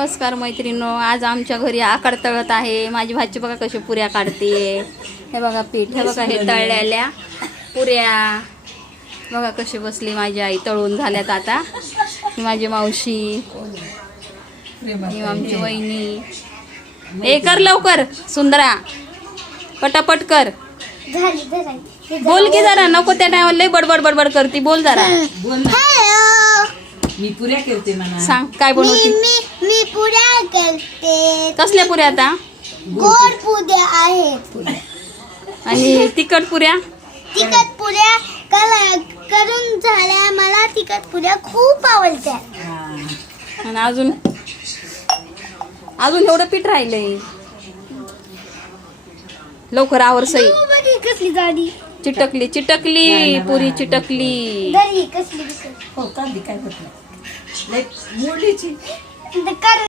नमस्कार मैत्रिणींनो, आज आमच्या घरी आकार तळत आहे. माझी भाची बघा कशी पुऱ्या काढते. हे बघा पीठ, हे बघा हे तळलेल्या पुऱ्या बघा कशी बसली माझी आई. तळून झाल्यात आता. ही माझी मावशी, ही आमची वहिनी. हे कर लवकर सुंदरा, पटापट कर. बोल की जरा, नको त्या टायमाला लय बडबड बडबड करती. बोल जरा. मी पुऱ्या करते म्हणा. सांग काय बनवते. मी पुऱ्या करते. कसल्या पुऱ्या आता. गोड पुऱ्या आहेत आणि तिखट पुऱ्या. तिखट पुऱ्या करून झाल्या. मला तिखट पुऱ्या खूप आवडतात. आणि अजून एवढं पीठ राहिलंय. लवकर आवर सई. कसली गाडी चिटकली पुरी चिटकली. दरी कसली हो का काय होत नाही. मोडीची.